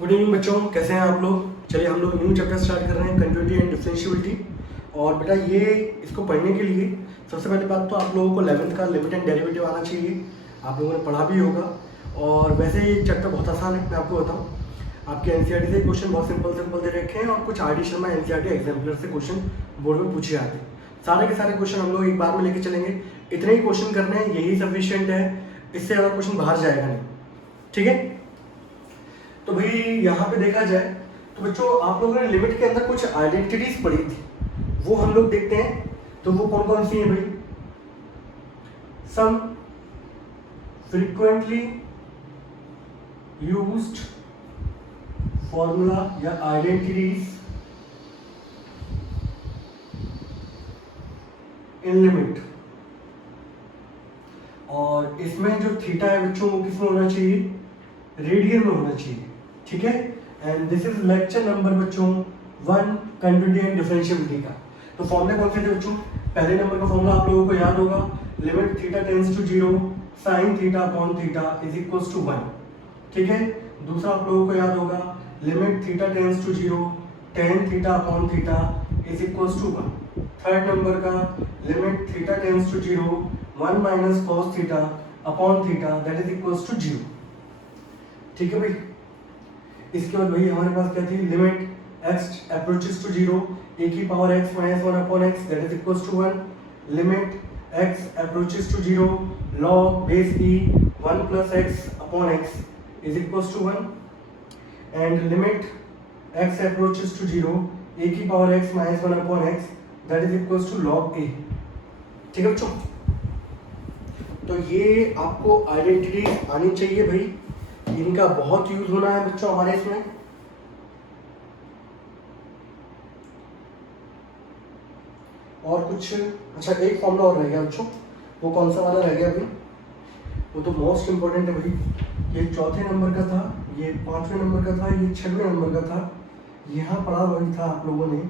Good evening बच्चों, कैसे हैं आप लोग। चलिए हम लोग न्यू चैप्टर स्टार्ट कर रहे हैं, कंटिन्यूटी एंड डिफरेंशियबिलिटी। और बेटा ये इसको पढ़ने के लिए सबसे पहले बात तो आप लोगों को 11th का लिमिट एंड डेरिवेटिव आना चाहिए। आप लोगों ने पढ़ा भी होगा। और वैसे ये चैप्टर बहुत आसान है, मैं आपको बताऊँ। आपके एनसीईआरटी से क्वेश्चन बहुत सिंपल सिंपल दे रखे हैं और कुछ R D Sharma NCERT exemplar से क्वेश्चन बोर्ड में पूछे जाते हैं। सारे के सारे क्वेश्चन हम लोग एक बार में लेके चलेंगे। इतने ही क्वेश्चन करने हैं, यही सफिशियंट है। इससे ज़्यादा क्वेश्चन बाहर जाएगा नहीं, ठीक है। तो भाई यहाँ पे देखा जाए तो बच्चों आप लोगों ने लिमिट के अंदर कुछ आइडेंटिटीज पढ़ी थी, वो हम लोग देखते हैं। तो वो कौन कौन सी है भाई। सम फ्रीक्वेंटली यूज्ड फॉर्मूला या आइडेंटिटीज इन लिमिट। और इसमें जो थीटा है बच्चों वो किसमें होना चाहिए, रेडियन में होना चाहिए, ठीक है। And this is lecture number बच्चों 1 कंटिन्यूटी एंड डिफरेंशियबिलिटी का। तो फॉर्मूले कौन से थे बच्चों। पहले नंबर का फॉर्मूला आप लोगों को याद होगा, limit theta tends to 0 sine theta upon theta is equals to 1, ठीक है। दूसरा आप लोगों को याद होगा, limit theta tends to 0 tan theta upon theta is equals to 1। Third number का, limit theta tends to 0 1 minus cos theta upon theta that is equals to 0, ठीक है भाई। इसके बाद भाई हमारे पास क्या थी, limit x approaches to 0 a की power x minus 1 upon x that is equals to 1। Limit x approaches to 0 log base e 1 plus x upon x is equals to 1। And limit x approaches to 0 a की power x minus 1 upon x that is equals to log a, ठीक है बच्चों। तो ये आपको identity आनी चाहिए भाई, इनका बहुत यूज होना है बच्चों हमारे इसमें। और कुछ अच्छा एक फॉर्मूला और रह गया बच्चों, वो कौन सा वाला रह गया भाई, वो तो मोस्ट इंपॉर्टेंट है भाई। ये चौथे नंबर का था, ये पांचवें नंबर का था, ये छठवें नंबर का था। यहाँ पढ़ा वही था आप लोगों ने,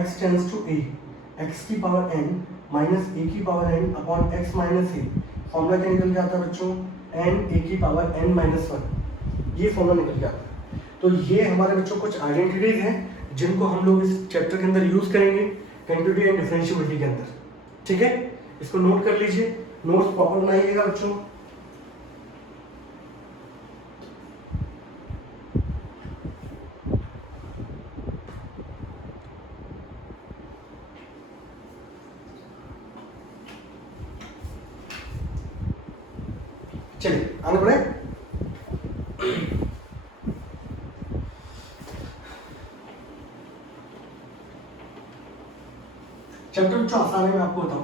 x tends to a x की पावर n माइनस a की power n upon x minus a। Formula क्या निकल के आता है बच्चों, n a की पावर n माइनस 1, ये फॉर्मूला निकल के आता है। तो ये हमारे बच्चों कुछ आइडेंटिटीज हैं जिनको हम लोग इस चैप्टर के अंदर यूज करेंगे कंटिन्यूटी एंड डिफरेंशियबिलिटी के अंदर, ठीक है। इसको नोट कर लीजिए, नोट्स प्रॉपर बनाइएगा बच्चों। चलिए आगे बढ़े। चैप्टर बच्चों आसान है, मैं आपको बताऊं।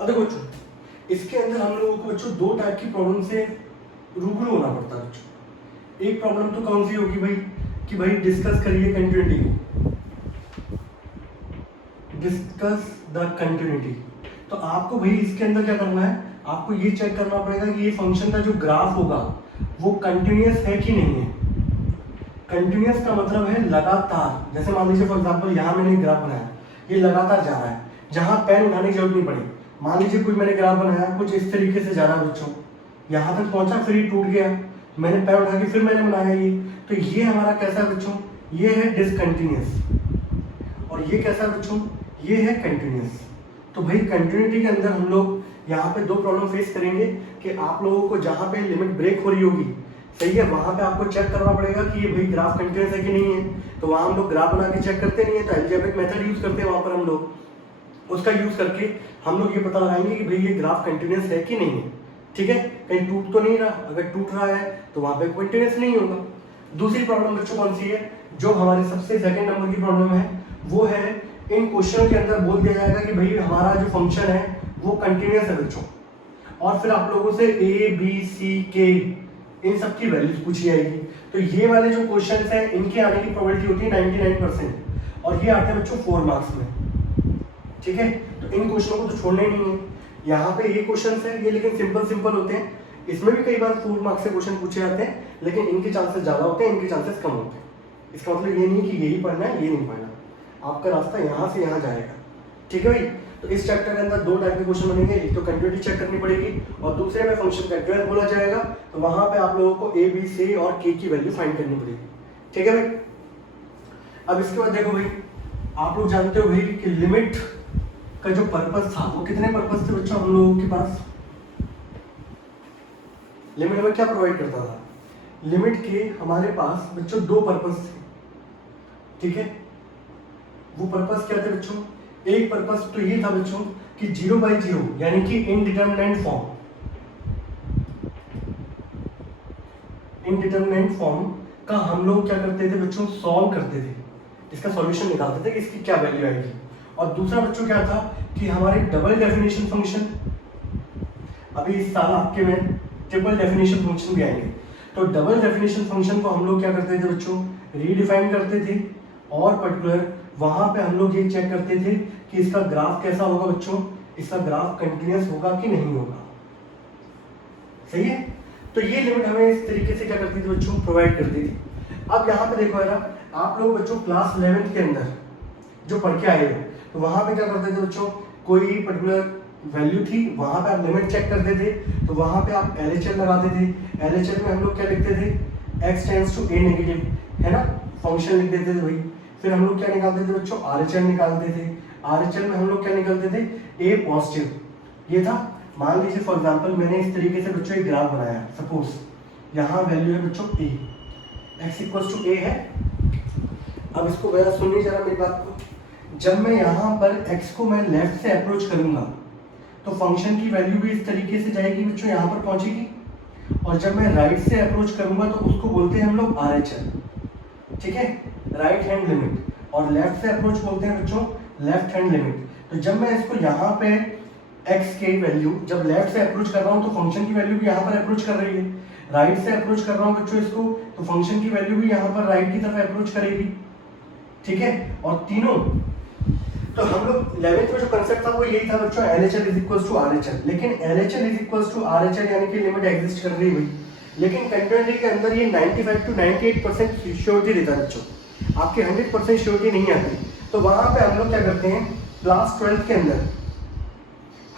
अब देखो बच्चों, इसके अंदर हम लोगों को बच्चों दो टाइप की प्रॉब्लम से रूबरू होना पड़ता है बच्चों। एक प्रॉब्लम तो कौन सी होगी भाई, कि भाई डिस्कस करिए कंटिन्यूटी को, डिस्कस द कंटिन्यूटी। तो आपको भाई इसके अंदर क्या करना है, आपको ये चेक करना पड़ेगा कि ये फंक्शन का जो ग्राफ होगा वो कंटिन्यूअस है कि नहीं है। कंटिन्यूअस का मतलब है लगातार। जैसे मान लीजिए फॉर एग्जांपल यहाँ मैंने ग्राफ बनाया, ये लगातार जा रहा है, जहाँ पेन उठाने की जरूरत नहीं पड़ी। मान लीजिए कोई मैंने ग्राफ बनाया कुछ इस तरीके से जा रहा है बच्चों, यहाँ तक पहुंचा फिर ये टूट गया, मैंने पेन उठा के फिर मैंने बनाया ये, तो ये हमारा कैसा है बच्चों, ये है डिसकंटिन्यूअस। और ये कैसा है बच्चों, ये है कंटिन्यूअस। तो भाई कंटिन्यूटी के अंदर हम लोग यहाँ पे दो प्रॉब्लम फेस करेंगे कि आप लोगों को जहाँ पे लिमिट ब्रेक हो रही होगी, सही है, वहां पे आपको चेक करना पड़ेगा कि ये भाई ग्राफ कंटिन्यूअस है कि नहीं है। तो वहां हम लोग ग्राफ बना के चेक करते नहीं है, तो अलजेब्रिक मेथड यूज करते हैं वहां पर हम लोग। उसका यूज करके हम लोग ये पता लगाएंगे कि भाई ये ग्राफ कंटिन्यूअस है कि नहीं है, ठीक है। कहीं टूट तो नहीं रहा, अगर टूट रहा है तो वहां पे कंटिन्यूअस नहीं होगा। दूसरी प्रॉब्लम बच्चों कौन सी है, जो हमारे सबसे सेकंड नंबर की प्रॉब्लम है, वो है इन क्वेश्चन के अंदर बोल दिया जाएगा कि भाई हमारा जो फंक्शन है वो कंटिन्यूअस है बच्चों, और फिर आप लोगों से a b c k इन सब की वैल्यूज पूछी जाएगी। तो ये वाले जो क्वेश्चंस हैं इनके आने की प्रोबेबिलिटी होती है 99%, और ये आते हैं बच्चों 4 मार्क्स में, ठीक है। तो इन क्वेश्चनों को तो छोड़ना ही नहीं है। यहाँ पे ये क्वेश्चंस हैं, ये लेकिन सिंपल होते हैं। इसमें भी कई बार 4 मार्क्स से क्वेश्चन पूछे जाते हैं, लेकिन इनके चांसेस ज्यादा होते हैं, इनके चांसेस कम होते हैं। इसका मतलब ये नहीं कि यही पढ़ना है, ये नहीं पढ़ना, आपका रास्ता यहाँ से यहाँ जाएगा, ठीक है भाई। तो इस चैप्टर के अंदर दो टाइप के क्वेश्चन बनेंगे, एक तो कंटिन्यूटी चेक करनी पड़ेगी और दूसरे में फंक्शन कंटिन्यूअस बोला जाएगा, तो वहां पे आप लोगों को ए बी सी और के की वैल्यू फाइंड करनी पड़ेगी। ठीक है भाई। अब इसके बाद देखो भाई, आप लोग जानते हो भाई कि लिमिट का जो पर्पस था वो कितने पर्पस थे बच्चों हम लोगों के पास? लिमिट में क्या प्रोवाइड करता था? लिमिट के हमारे पास बच्चों दो पर्पस थे। ठीक है, वो पर्पस क्या थे बच्चों? एक पर्पस तो ये था बच्चों कि 0/0 यानी कि इनडिटरमिनेंट फॉर्म का हम लोग क्या करते थे बच्चों? सॉल्व करते थे, इसका सॉल्यूशन निकालते थे कि इसकी क्या वैल्यू आएगी। और दूसरा बच्चों क्या था कि हमारे डबल डेफिनेशन फंक्शन, अभी इस साल आपके में ट्रिपल डेफिनेशन फंक्शन भी आएंगे, तो डबल डेफिनेशन फंक्शन को हम लोग क्या करते थे बच्चों? रीडिफाइन करते थे और पर्टिकुलर वहां पे हम लोग ये चेक करते थे कि इसका ग्राफ कैसा होगा बच्चों, इसका ग्राफ कंटिन्यूअस होगा कि नहीं होगा। सही है, तो ये लिमिट हमें इस तरीके से क्या करती थी बच्चों? प्रोवाइड करती थी। अब यहाँ पे देखो यार, आप लोग बच्चों क्लास 11th के अंदर जो पढ़ के आए हो, तो वहां पे क्या करते थे बच्चों? कोई पर्टिकुलर वैल्यू थी, वहां पे आप लिमिट चेक करते थे, तो वहां पे आप LHL लगाते थे। LHL में हम लोग क्या लिखते थे? x tends to a negative, है ना, फंक्शन लिख देते थे भाई। फिर हम लोग क्या निकालते थे बच्चों? RHL निकालते थे। RHL में हम लोग क्या निकालते थे? a positive. ये था, मान लीजिए फॉर एग्जांपल मैंने इस तरीके से बच्चों एक ग्राफ बनाया, सपोज यहाँ वैल्यू है बच्चों a, x equals to a है। अब इसको जरा सुनिए जरा मेरी बात को। जब मैं यहाँ पर x को मैं लेफ्ट से अप्रोच करूंगा तो फंक्शन की वैल्यू भी इस तरीके से जाएगी बच्चों, यहाँ पर पहुंचेगी। और जब मैं राइट से अप्रोच करूंगा तो उसको बोलते हैं हम लोग RHL, ठीक है, राइट हैंड लिमिट। और लेफ्ट से अप्रोच बोलते हैं बच्चों लेफ्ट हैंड लिमिट। तो जब मैं इसको यहाँ पे x की वैल्यू जब लेफ्ट से अप्रोच कर रहा हूँ तो फंक्शन की वैल्यू भी यहाँ पर अप्रोच कर रही है। राइट से अप्रोच कर रहा हूँ बच्चों इसको, तो फंक्शन की वैल्यू भी यहाँ पर राइट की तरफ अप्रोच करेगी। ठीक है, और तीनों, तो हम लोग 11th में जो कंसेप्ट था वो यही था बच्चों, LHL is equals to RHL। लेकिन LHL is equals to RHL यानी कि लिमिट एग्जिस्ट कर रही है, लेकिन कंटिन्यूटी के अंदर ये 95 to 98% श्योरिटी देता है बच्चों, आपकी 100% श्योरिटी नहीं आती। तो वहां पे हम लोग क्या करते हैं, क्लास 12 के अंदर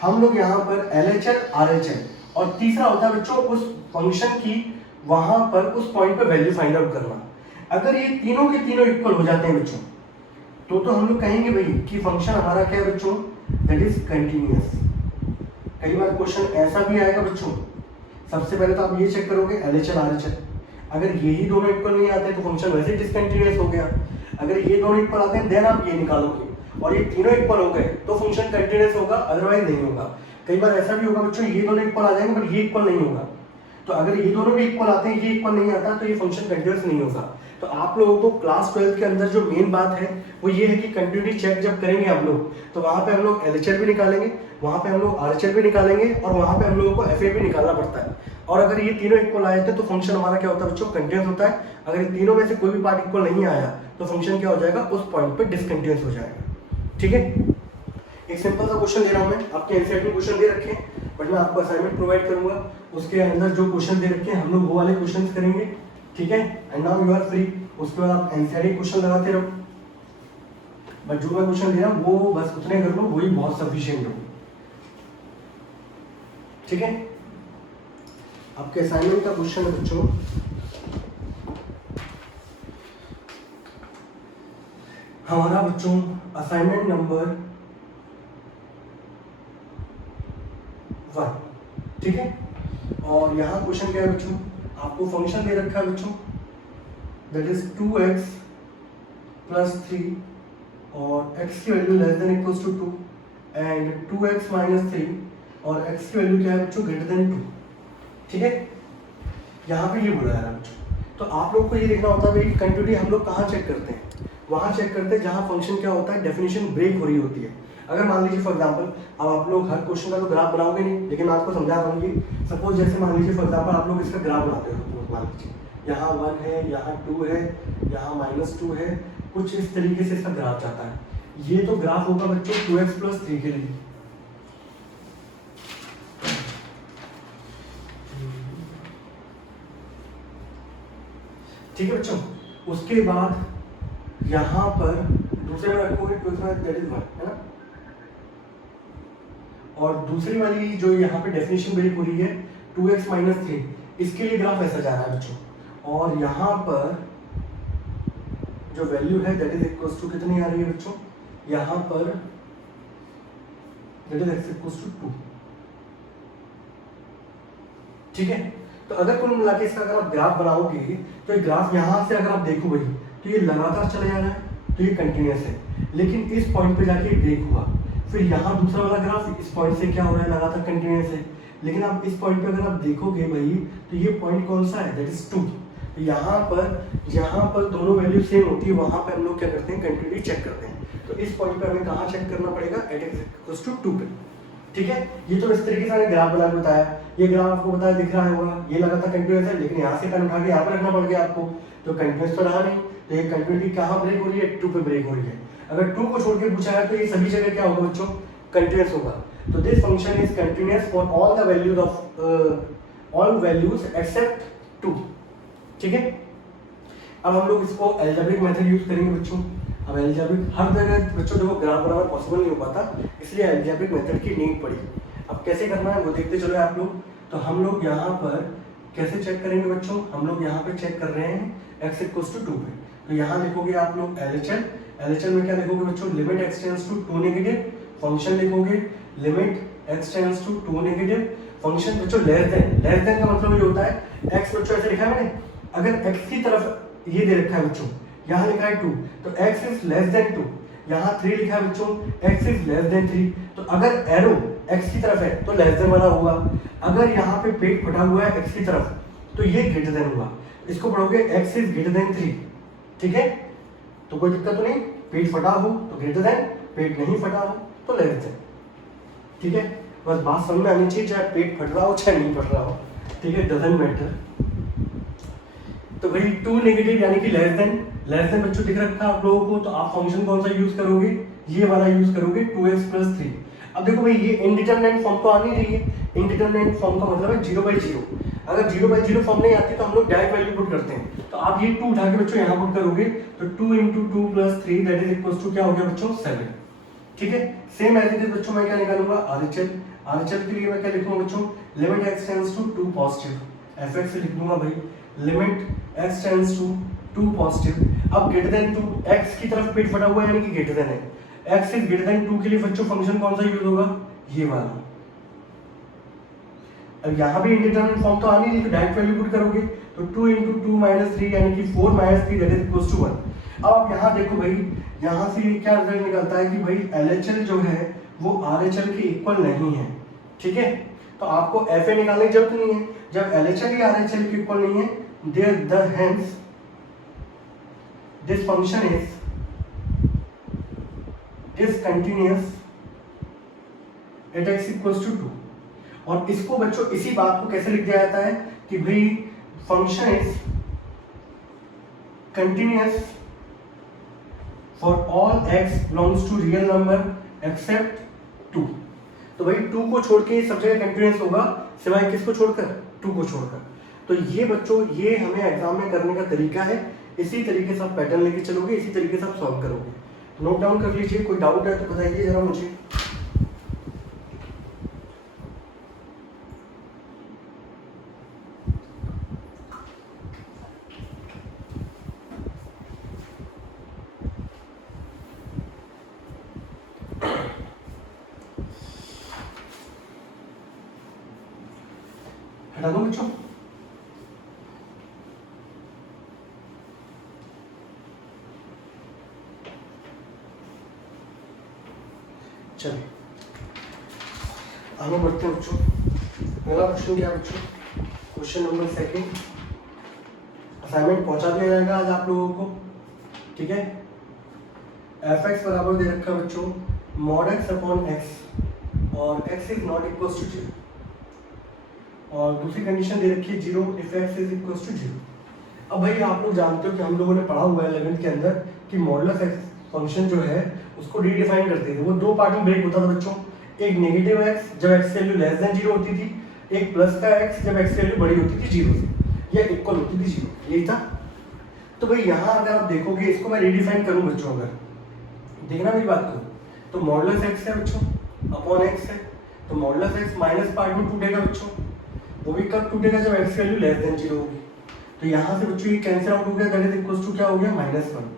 हम लोग यहाँ पर LHL RHL और तीसरा होता है बच्चों उस फंक्शन की वहां पर उस पॉइंट पर वैल्यू फाइंड आउट करना। अगर ये तीनों के तीनों इक्वल हो जाते हैं बच्चों तो हम लोग कहेंगे भाई कि फंक्शन हमारा क्या है बच्चों, दैट इज कंटिन्यूअस। कई बार क्वेश्चन ऐसा भी आएगा बच्चों, सबसे पहले तो आप ये चेक करोगे LHL RHL, अगर यही दोनों इक्वल नहीं आते तो फंक्शन वैसे डिसकंटिन्यूअस हो गया। अगर ये दोनों इक्वल आते हैं देन आप ये निकालोगे, और ये तीनों इक्वल हो गए तो फंक्शन कंटिन्यूअस होगा, अदरवाइज नहीं होगा। कई बार ऐसा भी होगा बच्चों, ये दोनों इक्वल आ जाएंगे बट ये इक्वल नहीं होगा। तो अगर ये दोनों भी इक्वल आते हैं, ये इक्वल नहीं आता, तो ये फंक्शन कंटिन्यूअस नहीं होगा। तो आप लोगों को क्लास 12 के अंदर जो मेन बात है वो ये है कि कंटिन्यूटी चेक जब करेंगे आप लोग, तो वहां पे हम लोग LHL भी निकालेंगे, वहां पे हम लोग RHL भी निकालेंगे, और वहां पे हम लोगों को FA भी निकालना पड़ता है। और अगर ये तीनों इक्वल आए थे तो फंक्शन हमारा क्या होता है बच्चों, कंटिन्यूअस होता है। अगर ये तीनों में से कोई भी पार्ट इक्वल नहीं आया तो फंक्शन क्या हो जाएगा, उस पॉइंट पे डिसकंटिन्यूअस हो जाएगा। ठीक है, एक सिंपल सा क्वेश्चन दे रहा हूं मैं, आपके एनसीईआरटी में क्वेश्चन दे रखे हैं, बट मैं आपको असाइनमेंट प्रोवाइड करूंगा, उसके अंदर जो क्वेश्चन दे रखे हैं हम लोग वो वाले क्वेश्चन करेंगे। ठीक है, and now you are free. उसके बाद आप एनसीईआरटी क्वेश्चन लगाते रहो, बट जो मैं क्वेश्चन दे रहा हूँ वो बस उतने कर लो, वही बहुत सफिशिएंट हो। ठीक है, आपके असाइनमेंट का क्वेश्चन है बच्चों, हमारा बच्चों असाइनमेंट नंबर 1। ठीक है, और यहाँ क्वेश्चन क्या है बच्चों, आपको फंक्शन दे रखा है बच्चों, दैट इज 2x प्लस 3 और x की value less than equals to 2 and 2x minus 3 और x की वैल्यू क्या है बच्चों, ग्रेटर देन 2। ठीक है, यहाँ पे ये बोला जा रहा है बच्चों। तो आप लोग को ये देखना होता है भाई कंटिन्यूटी हम लोग कहाँ चेक करते हैं, वहाँ चेक करते हैं जहाँ फंक्शन क्या होता है, डेफिनेशन ब्रेक हो रही होती है। अगर मान लीजिए फॉर एग्जांपल, अब आप लोग हर क्वेश्चन का तो ग्राफ बनाओगे नहीं, लेकिन मैं आपको समझा रहा हूँ कि सपोज जैसे मान लीजिए फॉर एग्जांपल आप लोग इसका ग्राफ बनाते हो, मान लीजिए यहाँ 1 है, यहाँ 2 है, यहाँ -2 है, कुछ इस तरीके से इसका ग्राफ जाता है। ये तो ग्राफ होगा बच्चों 2x प्लस 3 के लिए। ठीक है बच्चों, उसके बाद यहाँ पर दूसरे में रखोगे 2x दैट इज 1, है ना। और दूसरी वाली जो यहाँ पे डेफिनेशन ब्रेक हो रही है 2x माइनस 3, इसके लिए ग्राफ ऐसा जा रहा है बच्चों, और यहाँ पर जो वैल्यू है दैट इज इक्वल्स टू कितनी आ रही है बच्चों, यहाँ पर that is x equals to 2। ठीक है, तो अगर कुल मिला के इसका अगर आप ग्राफ बनाओगे तो ये ग्राफ यहाँ से अगर आप देखो भाई तो ये लगातार चला जा रहा है, तो ये कंटिन्यूअस है, लेकिन इस पॉइंट पे जाके ब्रेक हुआ। फिर यहाँ दूसरा वाला ग्राफ इस पॉइंट से क्या हो रहा है, लगातार कंटिन्यूअस है, लेकिन आप इस पॉइंट पे अगर आप देखोगे भाई तो ये पॉइंट कौन सा है, दैट इज 2। यहाँ पर दोनों वैल्यू सेम होती है, वहाँ पे हम लोग क्या करते हैं, कंटिन्यूटी चेक करते हैं। तो इस पॉइंट पे हमें कहाँ चेक करना पड़ेगा, एट एक्स इक्वल्स टू 2 पे। ठीक है, ये तो इस तरीके से मैंने ग्राफ बना के बताया, ये ग्राफ आपको बताया दिख रहा होगा, ये लगातार कंटिन्यूअस है, लेकिन यहाँ से पेन उठा के यहाँ पर रखना पड़ गया आपको, तो कंटिन्यूअस तो रहा नहीं, तो ये कंटिन्यूटी कहाँ ब्रेक हो रही है, 2 पे ब्रेक हो रही है। अगर 2 को छोड़ के पूछा है तो ये सभी जगह क्या होगा बच्चों, कंटिन्यूअस होगा। तो this function is continuous for all the values of all values except 2। ठीक है, अब हम लोग इसको अलजेब्रिक मेथड यूज करेंगे बच्चों। अब अलजेब्रिक हर जगह बच्चों देखो ग्राफ बनाना पॉसिबल नहीं हो पाता, इसलिए अलजेब्रिक मेथड की नीड पड़ी। अब कैसे करना है वो देखते चलो आप लोग। तो हम लोग यहाँ पर कैसे चेक करेंगे बच्चों, हम लोग यहाँ पे चेक कर रहे हैं x इक्वल्स टू 2 पे। तो यहाँ लिखोगे आप लोग LHL में क्या लिखोगे बच्चों, limit x tends to 2 negative, function लिखोगे limit x tends to 2 negative, function बच्चों लेस देन का मतलब ये होता है x बच्चों ऐसे लिखा है मैंने, अगर x की तरफ ये दे रखा है बच्चों, यहाँ लिखा है 2 तो x इज लेस देन 2, यहाँ 3 लिखा है बच्चों x इज लेस देन 3, तो अगर एरो x की तरफ है तो लेस देन वाला होगा, अगर यहाँ पे पेट फटा हुआ है x की तरफ तो ये ग्रेटर देन होगा, इसको पढ़ोगे x इज ग्रेटर देन 3। ठीक है, तो कोई दिक्कत तो नहीं, पेट फटा हो तो ग्रेटर देन, पेट नहीं फटा हो तो लेस देन। ठीक है, बस बात समझ में आनी चाहिए, चाहे पेट फट रहा हो चाहे नहीं फट रहा हो। ठीक है, डजंट मैटर। तो भाई 2 नेगेटिव यानी कि लेस देन बच्चों दिख रखा है आप लोगों को, तो आप फंक्शन कौन सा यूज करोगे, ये वाला यूज करोगे 2x + 3। अब देखो भाई ये इनडिटरमिनेट फॉर्म तो आ नहीं रही है, इनडिटरमिनेट फॉर्म का मतलब है 0/0। अगर 0/0 फॉर्म नहीं आती तो हम लोग डायरेक्ट वैल्यू पुट करते हैं, तो आप ये 2 उठा के बच्चों यहाँ पुट करोगे, तो 2 × 2 + 3 दैट इज इक्वल्स टू क्या हो गया बच्चों 7। ठीक है, सेम एज इट इज बच्चों मैं क्या निकालूंगा, RHL के लिए मैं क्या लिखूंगा बच्चों, limit x tends to 2 positive, fx से लिख दूंगा भाई limit x tends to 2 positive. अब ग्रेटर देन 2, x की तरफ पेट फटा हुआ है यानी कि ग्रेटर देन है, x इज ग्रेटर देन 2 के लिए बच्चों फंक्शन कौन सा यूज होगा, ये वाला। अब यहाँ भी इंडिटरमिनेट फॉर्म तो आ नहीं रही, तो डायरेक्ट वैल्यू पुट करोगे, तो 2 × 2 - 3 यानी कि 4 - 3 दैट इज इक्वल्स टू 1। अब आप यहाँ देखो भाई, यहाँ से क्या रिजल्ट निकलता है कि भाई LHL जो है वो RHL के इक्वल नहीं है। ठीक है, तो आपको FA निकालने की जरूरत नहीं है, जब LHL ही RHL के इक्वल नहीं है, there hence this function is discontinuous at x equals to 2। और इसको बच्चों इसी बात को कैसे लिख दिया जाता है कि भाई function is continuous for all x belongs to real number except 2। तो भाई 2 को छोड़ के सब जगह कंटिन्यूअस होगा, सिवाय किसको छोड़कर, 2 को छोड़कर। तो ये बच्चों ये हमें एग्जाम में करने का तरीका है, इसी तरीके से आप पैटर्न लेके चलोगे, इसी तरीके से आप सॉल्व करोगे। नोट डाउन कर लीजिए, कोई डाउट है तो बताइए जरा मुझे। हटा दो बच्चों। चलिए आगे बढ़ते हैं बच्चों। पहला क्वेश्चन क्या बच्चों, क्वेश्चन नंबर 2। असाइनमेंट पहुंचा दिया जाएगा आज आप लोगों को। ठीक है, fx बराबर दे रखा है बच्चों mod x/x और x is not equals to 0, और दूसरी कंडीशन दे रखी है 0 if x is equals to 0। अब भाई आप लोग जानते हो कि हम लोगों ने पढ़ा हुआ है 11th के अंदर कि मॉडुलस x फंक्शन जो है उसको रीडिफाइन करते थे, वो 2 पार्ट में ब्रेक होता था बच्चों, एक नेगेटिव x जब x वैल्यू लेस देन 0 होती थी, एक प्लस का x जब x वैल्यू बड़ी होती थी 0 से या इक्वल होती थी 0, यही था। तो भाई यहाँ अगर आप देखोगे इसको मैं रीडिफाइन करूँ बच्चों, अगर देखना मेरी बात को, तो मॉडुलस x है बच्चों अपॉन x है, तो मॉडुलस एक्स माइनस पार्ट में टूटेगा बच्चों, वो भी कब टूटेगा जब एक्स वैल्यू लेस देन 0 होगी। तो यहाँ से बच्चों ये कैंसिल आउट हो गया, दैट इज इक्वल्स टू क्या हो गया -1।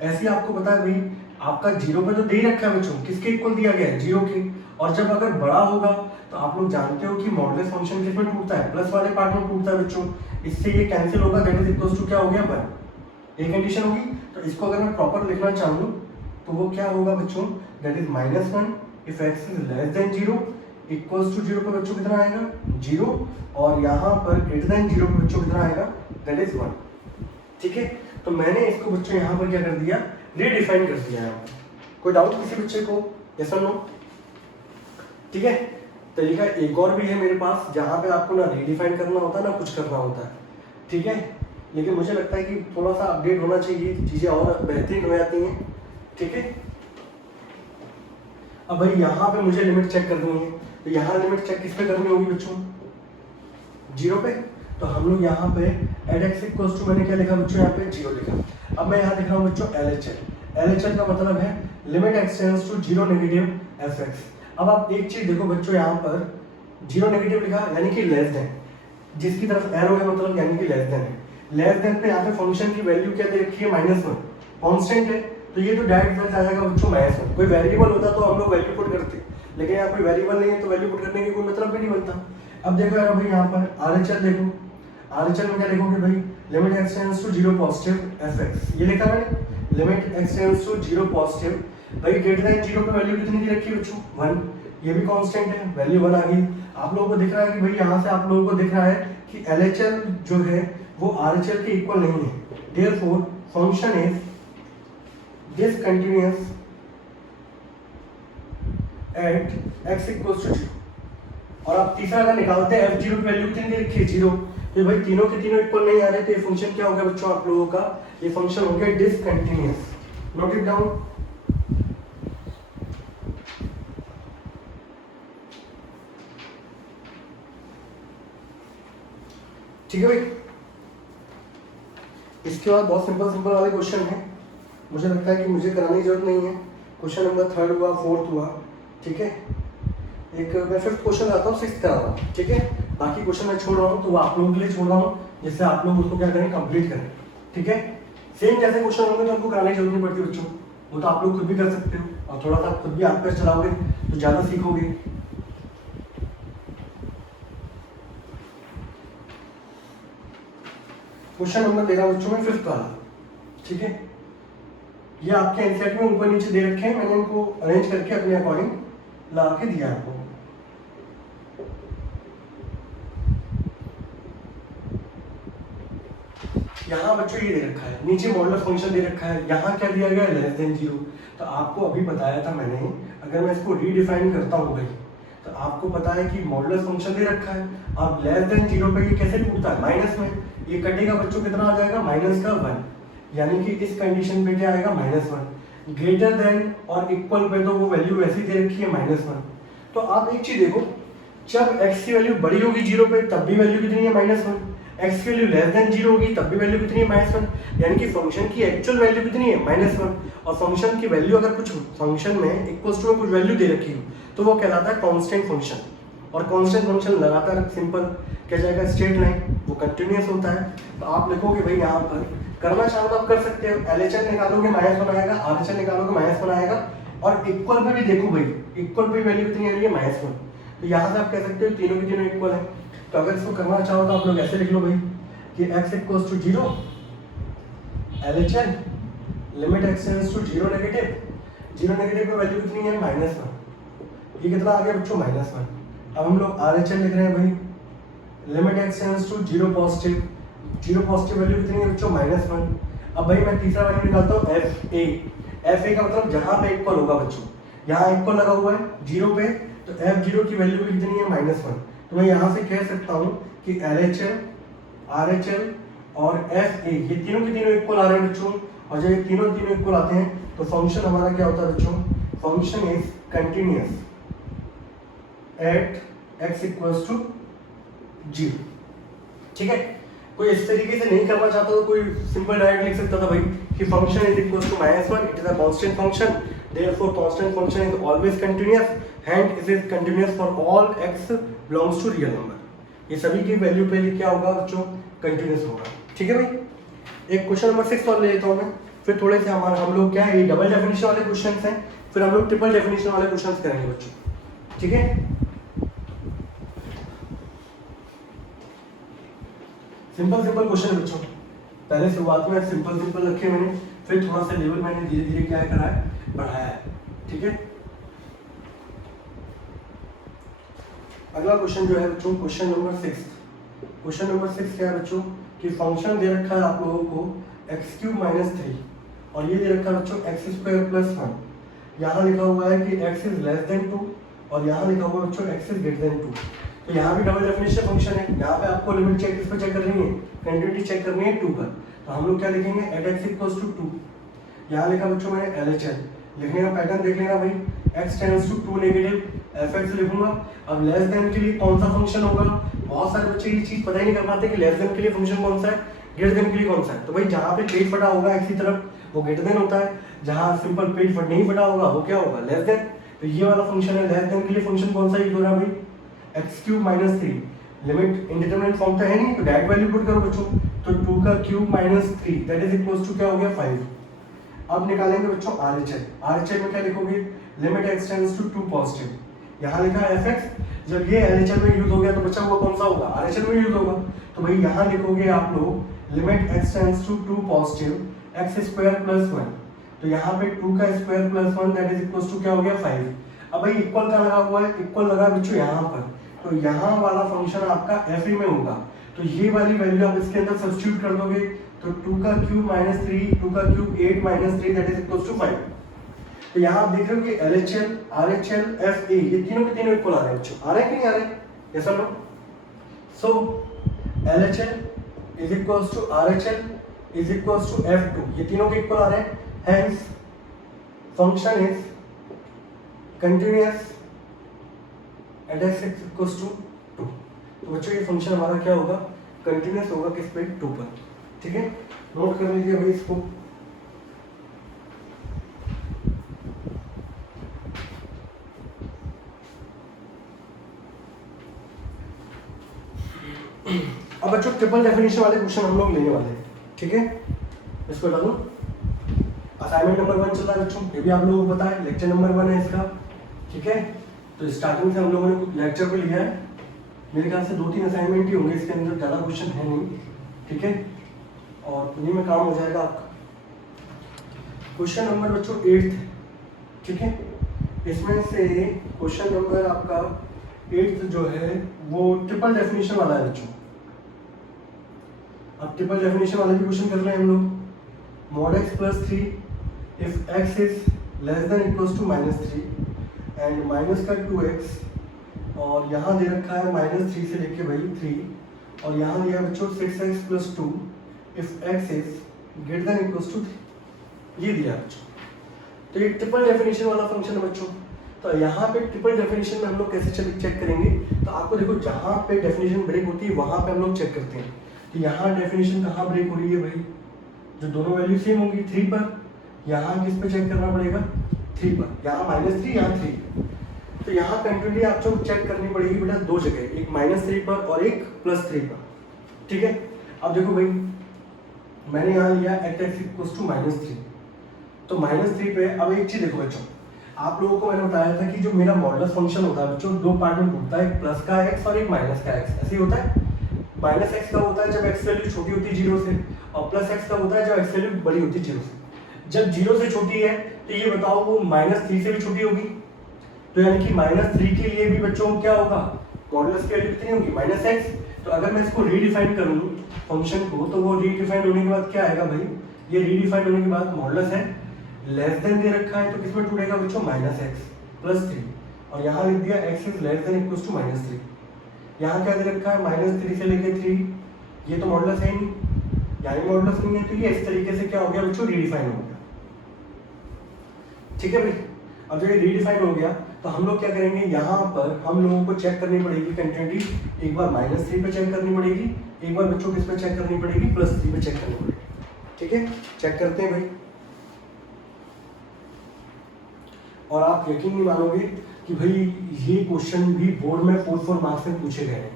ऐसे ही आपको पता है भाई आपका 0 पे तो दे ही रखा है बच्चों, किसके इक्वल दिया गया है 0 के, और जब अगर बड़ा होगा तो आप लोग जानते हो कि मॉडुलस फंक्शन किस में टूटता है, प्लस वाले पार्ट में टूटता है बच्चों, इससे ये कैंसिल होगा, दैट इज इक्वल्स टू क्या हो गया 1। एक कंडीशन होगी। तो इसको अगर मैं प्रॉपर लिखना चाहूँ तो वो क्या होगा बच्चों, that is -1 if x is less than 0 equals to 0 पे बच्चों कितना आएगा 0, और यहाँ पर ग्रेटर देन 0 पे बच्चों कितना आएगा दैट इज 1। ठीक है, तो मैंने इसको बच्चों यहाँ पर क्या कर दिया, रीडिफाइन कर दिया है। कोई डाउट किसी बच्चे को, यस और नो? ठीक है, तरीका एक और भी है मेरे पास जहाँ पे आपको ना रीडिफाइन करना होता है ना कुछ करना होता है। ठीक है, लेकिन मुझे लगता है कि थोड़ा सा अपडेट होना चाहिए, चीज़ें और बेहतरीन हो जाती हैं। ठीक है, अब भाई यहाँ पे मुझे लिमिट चेक करनी है, तो यहाँ लिमिट चेक किस पे करनी होगी बच्चों, 0 पे। तो हम लोग यहाँ पे एट एक्स इक्वल्स टू, मैंने क्या लिखा बच्चों यहाँ पे 0 लिखा। अब मैं यहाँ लिख रहा हूँ बच्चों LHL। LHL का मतलब है limit x tends to 0 negative fx। अब आप एक चीज देखो बच्चों, यहाँ पर 0 नेगेटिव लिखा यानी कि लेस देन, जिसकी तरफ एरो है मतलब यानी कि लेस देन है। लेस देन पे यहाँ पे फंक्शन की वैल्यू क्या दे रखी है -1, कांस्टेंट है, तो ये तो डायरेक्ट आ जाएगा बच्चों -1। कोई वेरिएबल होता तो हम लोग वैल्यू पुट करते, लेकिन यहाँ कोई वेरिएबल नहीं है तो वैल्यू पुट करने की कोई मतलब भी नहीं बनता। अब देखो यार भाई यहाँ पर RHL देखो, RHL में क्या लिखोगे भाई, limit x tends to 0 positive fx, ये लिखा मैंने, limit x tends to 0 positive, भाई ग्रेटर देन 0 पे वैल्यू कितनी दी रखी है बच्चों 1, ये भी कांस्टेंट है, वैल्यू 1 आ गई। आप लोगों को दिख रहा है कि भाई यहाँ से आप लोगों को दिख रहा है कि LHL जो है वो RHL के इक्वल नहीं है, therefore function is discontinuous at x equals to 0। और आप तीसरा अगर निकालते हैं f0 की वैल्यू कितनी दे रखी है 0, तो भाई तीनों के तीनों इक्वल नहीं आ रहे, तो ये फंक्शन क्या हो गया बच्चों आप लोगों का, ये फंक्शन हो गया डिसकंटीन्यूअस। Note it down. ठीक है भाई, इसके बाद बहुत सिंपल सिंपल वाले क्वेश्चन है, मुझे लगता है कि मुझे कराने की जरूरत नहीं है। क्वेश्चन नंबर 3 हुआ, 4 हुआ, ठीक है। एक मैं 5th क्वेश्चन आता हूँ, 6th करा रहा हूँ, ठीक है। बाकी क्वेश्चन मैं छोड़ रहा हूँ तो वो आप लोगों के लिए छोड़ रहा हूँ, जिससे आप लोग उसको क्या करें, कंप्लीट करें, ठीक है। सेम जैसे क्वेश्चन होंगे तो आपको कराने की जरूरत नहीं पड़ती बच्चों, वो तो आप लोग खुद भी कर सकते हो, और थोड़ा सा खुद भी हाथ पैर चलाओगे तो ज़्यादा सीखोगे। क्वेश्चन नंबर दे रहा हूँ बच्चों में 5th वाला, ठीक है। ये आपके एनसीईआरटी में ऊपर नीचे दे रखे हैं, मैंने इनको अरेंज करके अपने अकॉर्डिंग ला के दिया आपको। यहाँ बच्चों ये दे रखा है, नीचे मॉडुलस फंक्शन दे रखा है, यहाँ क्या दिया गया, लेस देन 0। तो आपको अभी बताया था मैंने, अगर मैं इसको रीडिफाइन करता हूँ भाई, तो आपको पता है कि मॉडुलस फंक्शन दे रखा है, अब लेस देन 0 पे ये कैसे टूटता है, माइनस में, ये कटेगा बच्चों कितना आ जाएगा, -1, यानी कि इस कंडीशन पे क्या आएगा, -1। ग्रेटर देन और इक्वल पे तो वो वैल्यू ऐसी दे रखी है -1। तो आप एक चीज देखो, जब x की वैल्यू बड़ी होगी 0 पे तब भी वैल्यू कितनी है, -1। x की वैल्यू लेस देन 0 होगी तब भी वैल्यू कितनी है, -1। यानी कि फंक्शन की एक्चुअल वैल्यू कितनी है, -1। और फंक्शन की वैल्यू अगर कुछ फंक्शन में इक्वल्स टू में कुछ वैल्यू दे रखी हो तो वो कहलाता है कांस्टेंट फंक्शन। और कांस्टेंट फंक्शन लगातार सिंपल क्या जाएगा, स्ट्रेट लाइन, वो कंटिन्यूअस होता है। तो आप लिखोगे भाई यहाँ पर, करना चाहो तो आप कर सकते हो, LHL निकालोगे -1 आएगा, RHL निकालोगे -1 आएगा, और इक्वल पे भी देखो भाई, इक्वल पे वैल्यू कितनी आ रही है, -1। तो यहाँ से आप कह सकते हो तीनों के तीनों इक्वल है। तो अगर इसको करना चाहो तो आप लोग ऐसे लिख लो भाई कि x equals to 0, LHL limit x tends to 0 negative पे वैल्यू कितनी है, -1। ये कितना आ गया बच्चों, -1। अब हम लोग RHL लिख रहे हैं भाई, limit x tends to 0 positive value कितनी है बच्चों, -1। अब भाई मैं तीसरा वैल्यू निकालता हूँ fa का मतलब जहाँ पे इक्वल होगा बच्चों, यहाँ इक्वल लगा हुआ है 0 पे, तो f0 की वैल्यू कितनी है, -1। तो मैं यहाँ से कह सकता हूँ कि LHL, RHL और FA ये तीनों के तीनों इक्वल आ रहे हैं बच्चों। और जब ये तीनों इक्वल आते हैं तो फंक्शन हमारा क्या होता है बच्चों, function is continuous at x equals to 0, ठीक है। कोई इस तरीके से नहीं करना चाहता तो कोई सिंपल डायरेक्ट लिख सकता था भाई कि function is equals to -1, it is a constant function. Therefore, constant function is always continuous, hence it is continuous for all x belongs to real number. ये सभी की वैल्यू पे क्या होगा बच्चों, कंटिन्यूस होगा। ठीक है भाई, एक क्वेश्चन नंबर 6 और ले लेता हूँ मैं, फिर थोड़े से हम लोग क्या है, ये डबल डेफिनेशन वाले क्वेश्चन हैं, फिर हम लोग ट्रिपल डेफिनेशन वाले क्वेश्चन करेंगे बच्चों। ठीक है, सिंपल सिंपल क्वेश्चन है बच्चों, पहले शुरुआत में सिंपल रखे मैंने, फिर थोड़ा सा लेवल मैंने धीरे धीरे क्या करा है, बढ़ाया है। ठीक है, अगला क्वेश्चन जो है बच्चों, क्वेश्चन नंबर 6। क्वेश्चन नंबर 6 क्या है बच्चों, कि फंक्शन दे रखा है आप लोगों को x³ - 3 और ये दे रखा है बच्चों x² + 1। यहाँ लिखा हुआ है कि x इज लेस देन 2 और यहाँ लिखा हुआ है बच्चों x इज ग्रेटर देन 2। तो यहाँ भी डबल डेफिनेशन फंक्शन है, यहाँ पे आपको लिमिट चेक किस पे चेक करनी है, कंटिन्यूटी चेक करनी है 2 पर। तो हम लोग क्या लिखेंगे, @x = 2। यहाँ लिखा बच्चों मैंने LHL, लिखने का पैटर्न देख लेना भाई, x tends to 2 negative, fx लिखूंगा। अब लेस देन के लिए कौन सा फंक्शन होगा, बहुत सारे बच्चे ये चीज पता ही नहीं कर पाते कि लेस देन के लिए फंक्शन कौन सा है, ग्रेटर देन के लिए कौन सा है। तो भाई जहाँ पे पेज फटा होगा x की तरफ वो ग्रेटर देन होता है, जहाँ सिंपल पेज फट नहीं फटा होगा वो क्या होगा, लेस देन। तो ये वाला फंक्शन है, लेस देन के लिए फंक्शन कौन सा यूज हो रहा है भाई, x³ - 3। लिमिट इंडिटरमिनेट फॉर्म तो है नहीं, तो डायरेक्ट वैल्यू पुट करो बच्चों, तो 2 का cube - 3 that is equals to क्या हो गया 5। अब निकालेंगे बच्चों RHL में क्या लिखोगे, limit x tends to 2 positive. यहाँ लिखा है fx, जब ये LHL में यूज हो गया तो बचा हुआ कौन सा होगा, RHL में यूज होगा। तो भाई यहाँ लिखोगे आप लोग limit x tends to 2 positive x² + 1। तो यहाँ पे 2 का square + 1 that is equals to क्या हो गया 5। अब भाई इक्वल का लगा हुआ है, इक्वल लगा बच्चों यहाँ पर, तो यहाँ वाला फंक्शन आपका f में होगा। तो ये वाली वैल्यू आप इसके अंदर सब्स्टिट्यूट कर दोगे, तो 2 का क्यूब - 3, 2 का cube 8 - 3 that is equals to 5। तो यहाँ आप देख रहे हो कि LHL, RHL, FA ये तीनों के तीनों इक्वल आ रहे हैं बच्चों, आ रहे हैं कि नहीं आ रहे, यस और no. So LHL is equals to RHL is equals to F2, ये तीनों के इक्वल आ रहे हैं, hence function is continuous at x equals to 2। तो बच्चों ये फंक्शन हमारा क्या होगा, कंटिन्यूअस होगा किस पे, 2 पर। ठीक है, नोट कर लीजिए भाई इसको। अब बच्चों ट्रिपल डेफिनेशन वाले क्वेश्चन हम लोग लेने वाले हैं। ठीक है, इसको डालो। असाइनमेंट नंबर 1 चल रहा है बच्चों, ये भी आप लोगों को पता है, लेक्चर नंबर 1 है इसका। ठीक है, तो स्टार्टिंग से हम लोगों ने लेक्चर को लिया है, मेरे ख्याल से 2-3 असाइनमेंट ही होंगे इसके अंदर, ज़्यादा क्वेश्चन है नहीं। ठीक है, और उन्हीं में काम हो जाएगा आपका। क्वेश्चन नंबर बच्चों 8। ठीक है, इसमें से क्वेश्चन नंबर आपका 8 जो है वो ट्रिपल डेफिनेशन वाला है बच्चों। अब ट्रिपल डेफिनेशन वाला भी क्वेश्चन कर रहे हैं हम लोग। mod x + 3 if x is less than equals to -3 and minus का 2x, और यहाँ दे रखा है -3 से लेके भाई 3, और यहाँ दिया बच्चों 6x + 2 if x is greater than equals to 3, ये दिया बच्चों। तो ये ट्रिपल डेफिनेशन वाला फंक्शन है बच्चों। तो यहाँ पे ट्रिपल डेफिनेशन में हम लोग कैसे चेक करेंगे, तो आपको देखो जहाँ पे डेफिनेशन ब्रेक होती है वहाँ पे हम लोग चेक करते हैं। तो यहाँ डेफिनेशन कहाँ ब्रेक हो रही है भाई, जो दोनों वैल्यू सेम होंगी 3 पर, यहाँ किस पे चेक करना पड़ेगा 3 पर, यहाँ -3 यहाँ 3। तो यहाँ कंटिन्यूटी आपको चेक करनी पड़ेगी बेटा 2 जगह, एक -3 पर और एक +3 पर। ठीक है, अब देखो भाई मैंने यहाँ लिया x इक्वल्स टू -3, तो -3 पे अब एक चीज देखो बच्चों, आप लोगों को मैंने बताया था कि जो मेरा मॉडुलस फंक्शन होता है बच्चों 2 पार्ट में टूटता है, एक प्लस का x और एक माइनस का x। ऐसे ही होता है, -x का होता है जब x वैल्यू छोटी होती है 0 से, और +x का होता है जब x वैल्यू बड़ी होती है 0 से। जब 0 से छोटी है तो ये बताओ वो -3 से भी छोटी होगी, तो यानी कि -3 के लिए भी बच्चों क्या होगा, मॉडुलस की वैल्यू कितनी होगी -x। तो अगर मैं इसको रीडिफाइन करूँ फंक्शन को, तो वो रीडिफाइन होने के बाद क्या आएगा भाई, ये रीडिफाइन होने के बाद मॉडुलस है लेस देन दे रखा है, तो किसमें टूटेगा बच्चों -x + 3, और यहाँ लिख दिया x is less than equals to -3। यहाँ क्या दे रखा है -3 से लेके 3, ये तो मॉडुलस है नहीं, यानी मॉडुलस नहीं है, तो ये इस तरीके से क्या हो गया बच्चों, रीडिफाइन हो गया। ठीक है भाई, अब जब ये रीडिफाइन हो गया तो हम लोग क्या करेंगे, यहाँ पर हम लोगों को चेक करनी पड़ेगी कंटिन्यूटी, एक बार -3 पे चेक करनी पड़ेगी, एक बार बच्चों किस पे चेक करनी पड़ेगी, +3 पे चेक करनी पड़ेगी। ठीक है, चेक करते हैं भाई। और आप यकीन नहीं मानोगे कि भाई ये क्वेश्चन भी बोर्ड में 4 मार्क्स में पूछे गए हैं,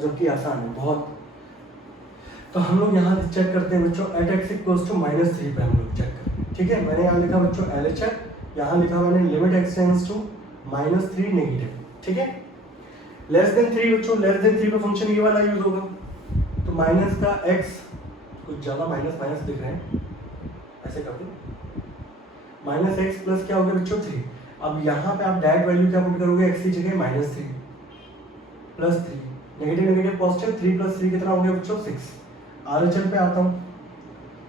जबकि आसान है बहुत। तो हम लोग यहाँ चेक करते हैं बच्चों, एट एक्स इक्वल्स टू -3 पे हम लोग चेक करते हैं। ठीक है, मैंने यहाँ लिखा बच्चों LHS, यहाँ लिखा मैंने limit x tends to -3 negative. ठीक है, <3 बच्चों, <3 पे फंक्शन ये वाला यूज होगा। तो माइनस का x, कुछ ज़्यादा माइनस माइनस दिख रहे हैं, ऐसे कर दो, -x प्लस क्या हो गया बच्चों 3। अब यहाँ पे आप डायरेक्ट वैल्यू क्या पुट करोगे, x की जगह -3 plus 3, negative negative positive, 3 plus 3 कितना हो गया बच्चों 6। RHS पे आता हूँ,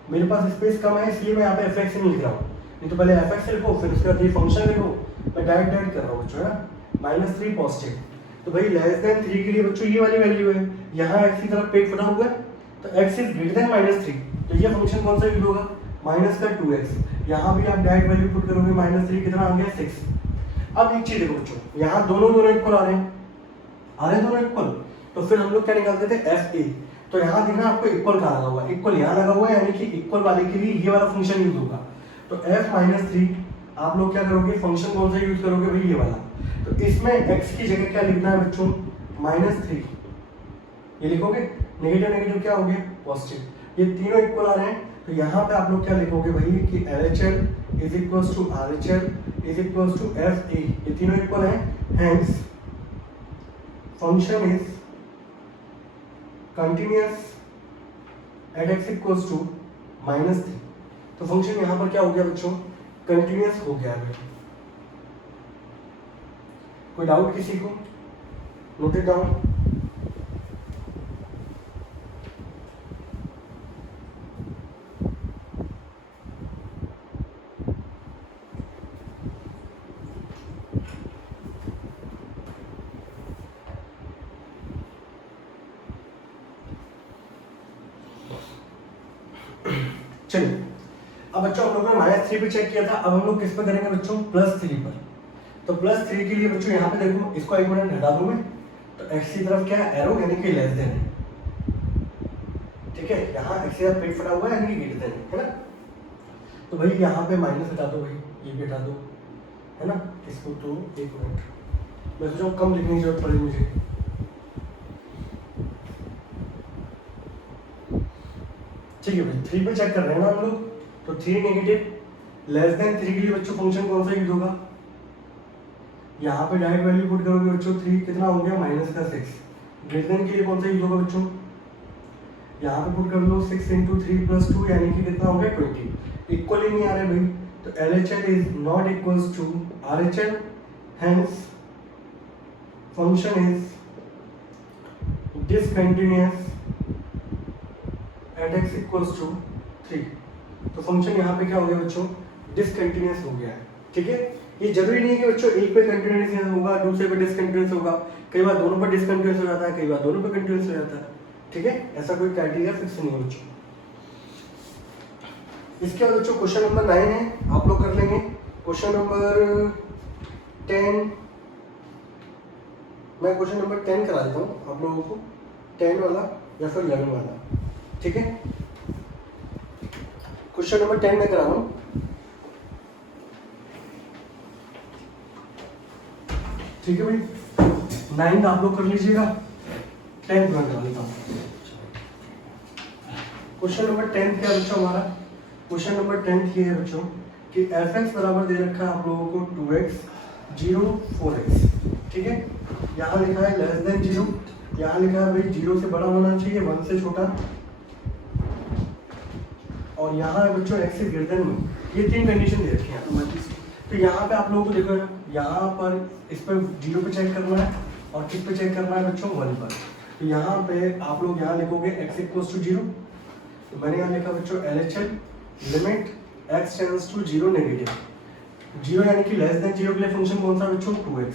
मेरे पास स्पेस कम है इसलिए मैं यहाँ पे fx नहीं लिख रहा हूँ, नहीं तो पहले fx लिखो फिर उसके बाद ये फंक्शन लिखो। मैं डायरेक्ट कर रहा हूँ बच्चों, है ना, -3 पॉजिटिव। तो भाई <3 के लिए बच्चों ये वाली वैल्यू है, यहाँ x की तरफ पेट फटा हुआ है, तो x इज ग्रेटर देन -3, तो ये फंक्शन कौन सा यूज होगा, माइनस का 2x। यहाँ भी आप डायरेक्ट वैल्यू पुट करोगे, -3 कितना आ गया 6। अब एक चीज देखो बच्चों, यहाँ दोनों इक्वल आ रहे हैं दोनों इक्वल, तो फिर हम लोग क्या निकालते थे fa। तो यहाँ देखना आपको इक्वल कहाँ लगा हुआ है, इक्वल यहाँ लगा हुआ है, यानी कि इक्वल वाले के लिए ये वाला फंक्शन यूज होगा। तो f-3 आप लोग क्या करोगे, फंक्शन कौन सा यूज करोगे भाई ये वाला। तो इसमें x की जगह क्या लिखना है बच्चों, -3 ये लिखोगे, नेगेटिव नेगेटिव क्या हो गया पॉजिटिव, ये तीनों इक्वल आ रहे हैं। तो यहाँ पे आप लोग क्या लिखोगे भाई कि LHL is equals to RHL is equals to FA, ये तीनों इक्वल हैं, hence function is continuous at x equals to -3। तो फंक्शन यहाँ पर क्या हो गया बच्चों, कंटिन्यूअस हो गया है। कोई डाउट किसी को, नोट इट डाउन। चलिए, अब बच्चों हम लोगों ने -3 पे चेक किया था, अब हम लोग किस पे करेंगे बच्चों, +3 पर। तो +3 के लिए बच्चों यहाँ पे देखो, इसको एक मिनट हटा दूं मैं, तो x की तरफ क्या है एरो, यानी कि लेस देन है। ठीक है, यहाँ x की तरफ पेट फटा हुआ है यानी कि ग्रेटर देन है ना। तो भाई यहाँ पे माइनस हटा दो भाई, ये भी हटा दो, है ना। इसको तो एक मिनट, मैं सोचा कम लिखने की जरूरत पड़ेगी मुझे। ठीक है भाई, 3 पे चेक कर रहे हैं ना हम लोग, तो 3 नेगेटिव <3 के लिए बच्चों फंक्शन कौन सा यूज होगा, यहाँ पे डायरेक्ट वैल्यू पुट करोगे बच्चों, 3 कितना हो गया -6। ग्रेटर देन के लिए कौन सा यूज होगा बच्चों, यहाँ पे पुट कर लो 6 × 3 + 2 यानी कि कितना हो गया 20। इक्वल ही नहीं आ रहा है भाई, तो LHL is not equals to RHL, hence function is discontinuous at x equals to 3। तो फंक्शन यहाँ पे क्या हो गया बच्चों, डिसकंटिन्यूअस हो गया है। ठीक है, ये जरूरी नहीं है कि बच्चों एक पे कंटिन्यूअस होगा दूसरे पे डिसकंटिन्यूअस होगा, कई बार दोनों पे डिसकंटिन्यूअस हो जाता है, कई बार दोनों पे कंटिन्यूअस हो जाता है। ठीक है, ऐसा कोई क्राइटेरिया फिक्स नहीं है बच्चों। इसके बाद बच्चों क्वेश्चन नंबर 9 है, आप लोग कर लेंगे। क्वेश्चन नंबर 10, मैं क्वेश्चन नंबर 10 करा देता हूँ आप लोगों को, 10 वाला या फिर 11 वाला। ठीक है, क्वेश्चन नंबर 10 में करा रहा हूँ। ठीक है भाई, 9 आप लोग कर लीजिएगा, 10th में करा लेता हूँ। क्वेश्चन नंबर 10 क्या है बच्चों हमारा, क्वेश्चन नंबर 10 ये है बच्चों कि fx बराबर दे रखा है आप लोगों को 2x 0 4x। ठीक है, यहाँ लिखा है <0, यहाँ लिखा है भाई 0 से बड़ा होना चाहिए 1 से छोटा, और यहाँ है बच्चों x से ग्रेटर देन 1। ये 3 कंडीशन दे रखी हैं। तो यहाँ पे आप लोगों को देखो, यहाँ पर इस पर 0 पे चेक करना है और किस पे चेक करना है बच्चों 1 पर। तो यहाँ पे आप लोग यहाँ लिखोगे x इक्वल्स टू 0, तो मैंने यहाँ लिखा बच्चों LHL limit x tends to 0 negative 0 यानी कि लेस देन 0 के लिए फंक्शन कौन सा बच्चों 2x।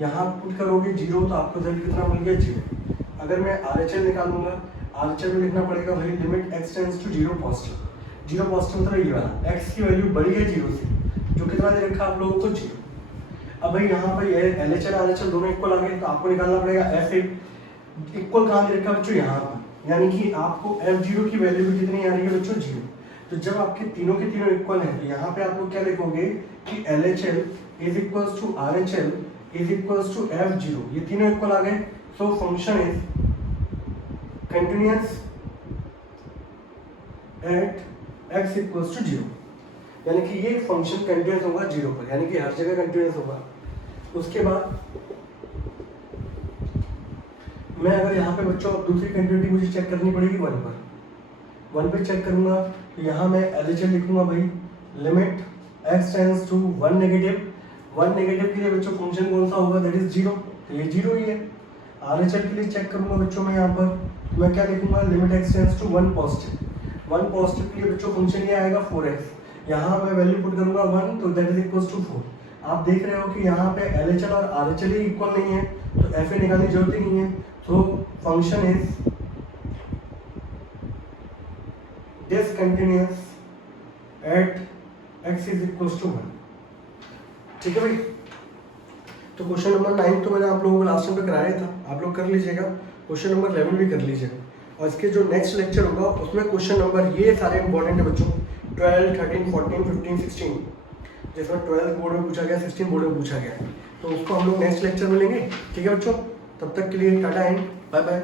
यहाँ पुट करोगे 0 तो आपको रिजल्ट कितना मिल गया 0। अगर मैं RHL निकालूंगा, RHL में लिखना पड़ेगा भाई limit x tends to 0 positive, 0 positive मतलब ये वाला, x की वैल्यू बढ़ी है 0 से, जो कितना दे रखा आप लोगों को 0। अब भाई यहाँ पर LHL RHL दोनों इक्वल आ गए, तो आपको निकालना पड़ेगा f इक्वल कहाँ दे रखा बच्चों यहाँ पर, यानी कि आपको f0 की वैल्यू भी कितनी आ रही है बच्चों 0। तो जब आपके तीनों के तीनों इक्वल हैं, तो यहाँ पे आप लोग क्या लिखोगे कि LHL is equals to R H L is equals to F zero, ये तीनों इक्वल आ गए। So function is continuous at x equals to zero, यानी कि ये फंक्शन कंटिन्यूअस होगा जीरो पर, यानी कि हर जगह कंटिन्यूअस होगा। उसके बाद मैं अगर यहाँ पे बच्चों दूसरी कंटिन्यूटी मुझे चेक करनी पड़ेगी वन पे चेक करूंगा, तो यहाँ मैं LHL लिखूंगा भाई, limit x tends to one negative के लिए बच्चों फंक्शन कौन सा होगा, दैट इज जीरो, तो ये जीरो ही है। RHL के लिए चेक करूंगा बच्चों मैं यहाँ पर, मैं क्या लिखूंगा, limit x tends to one positive के लिए बच्चों फंक्शन ये आएगा 4x, यहाँ मैं वैल्यू पुट करूंगा 1, तो दैट इज इक्वल्स टू 4। आप देख रहे हो कि यहाँ पे LHL और RHL ही इक्वल नहीं है, तो FA निकालने की जरूरत ही नहीं है। तो function is discontinuous at x is equals to 1। ठीक है भाई, तो क्वेश्चन नंबर 9 तो मैंने आप लोगों को लास्ट टाइम पे कराया था, आप लोग कर लीजिएगा। क्वेश्चन नंबर 11 भी कर लीजिएगा, और इसके जो नेक्स्ट लेक्चर होगा उसमें क्वेश्चन नंबर ये सारे इंपॉर्टेंट है बच्चों, 12, 13, 14, 15, 16, जिसमें 12 बोर्ड में पूछा गया, 16 बोर्ड में पूछा गया, तो उसको हम लोग नेक्स्ट लेक्चर में लेंगे। ठीक है बच्चों, तब तक के लिए टाटा एंड बाय बाय।